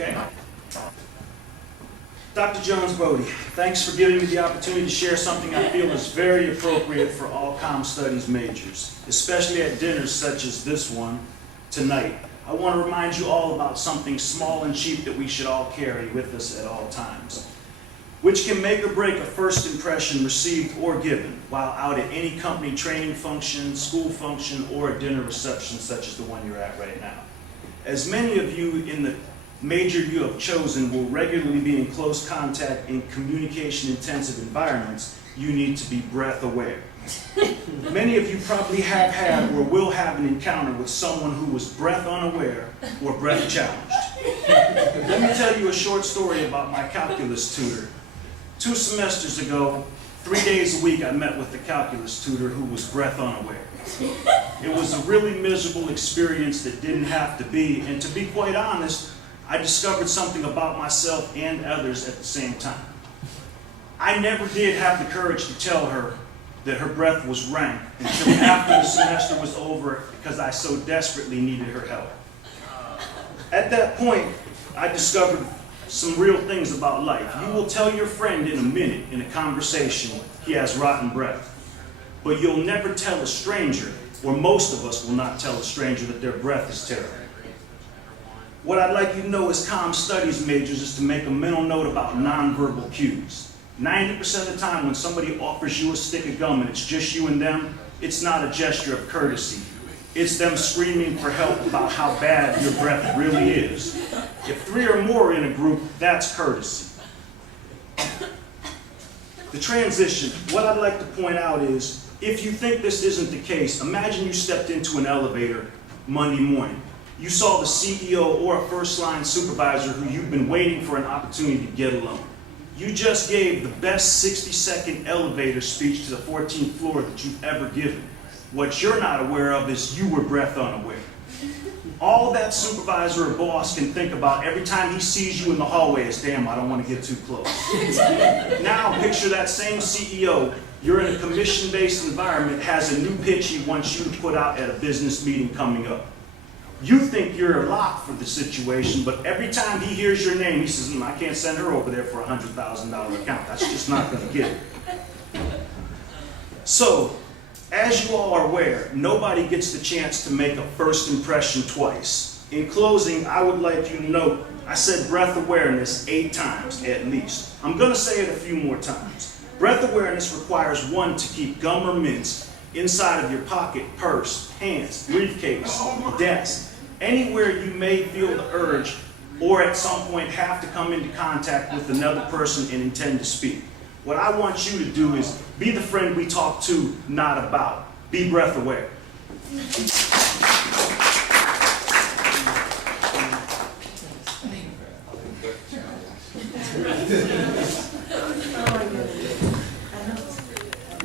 Okay. Dr. Jones-Bodie, thanks for giving me the opportunity to share something I feel is very appropriate for all comm studies majors, especially at dinners such as this one tonight. I want to remind you all about something small and cheap that we should all carry with us at all times, which can make or break a first impression received or given while out at any company training function, school function, or a dinner reception such as the one you're at right now. As many of you in the major you have chosen will regularly be in close contact in communication-intensive environments, you need to be breath aware. Many of you probably have had or will have an encounter with someone who was breath unaware or breath challenged. Let me tell you a short story about my calculus tutor. 2 semesters ago, 3 days a week, I met with the calculus tutor who was breath unaware. It was a really miserable experience that didn't have to be, and to be quite honest, I discovered something about myself and others at the same time. I never did have the courage to tell her that her breath was rank until after the semester was over because I so desperately needed her help. At that point, I discovered some real things about life. You will tell your friend in a minute in a conversation he has rotten breath, but you'll never tell a stranger, or most of us will not tell a stranger, that their breath is terrible. What I'd like you to know as comm studies majors is to make a mental note about nonverbal cues. 90% of the time when somebody offers you a stick of gum and it's just you and them, it's not a gesture of courtesy. It's them screaming for help about how bad your breath really is. If 3 or more are in a group, that's courtesy. The transition, what I'd like to point out is, if you think this isn't the case, imagine you stepped into an elevator Monday morning. You saw the CEO or a first-line supervisor who you've been waiting for an opportunity to get alone. You just gave the best 60-second elevator speech to the 14th floor that you've ever given. What you're not aware of is you were breath unaware. All that supervisor or boss can think about every time he sees you in the hallway is, damn, I don't want to get too close. Now picture that same CEO, you're in a commission-based environment, has a new pitch he wants you to put out at a business meeting coming up. You think you're locked for the situation, but every time he hears your name, he says, I can't send her over there for a $100,000 account. That's just not going to get it. So, as you all are aware, nobody gets the chance to make a first impression twice. In closing, I would like you to note, I said breath awareness 8 times at least. I'm going to say it a few more times. Breath awareness requires 1 to keep gum or mints inside of your pocket, purse, hands, briefcase, desk, anywhere you may feel the urge or at some point have to come into contact with another person and intend to speak. What I want you to do is be the friend we talk to, not about. Be breath aware.